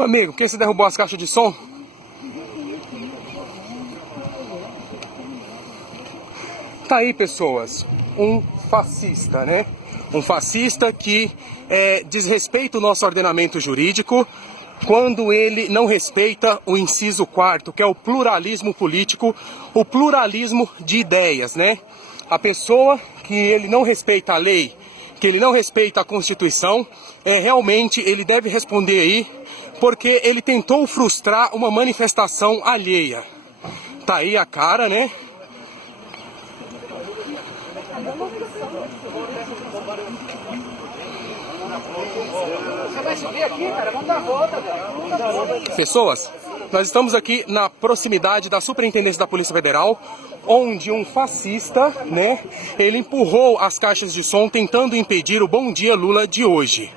Ô amigo, por que você derrubou as caixas de som? Tá aí, pessoas, um fascista, né? Um fascista que desrespeita o nosso ordenamento jurídico quando ele não respeita o inciso 4º, que é o pluralismo político, o pluralismo de ideias, né? A pessoa que ele não respeita a lei, que ele não respeita a Constituição, realmente ele deve responder aí, porque ele tentou frustrar uma manifestação alheia. Tá aí a cara, né? Você vai subir aqui, cara? Vamos dar a volta, cara. Pessoas, nós estamos aqui na proximidade da Superintendência da Polícia Federal, onde um fascista, né, ele empurrou as caixas de som tentando impedir o Bom Dia Lula de hoje.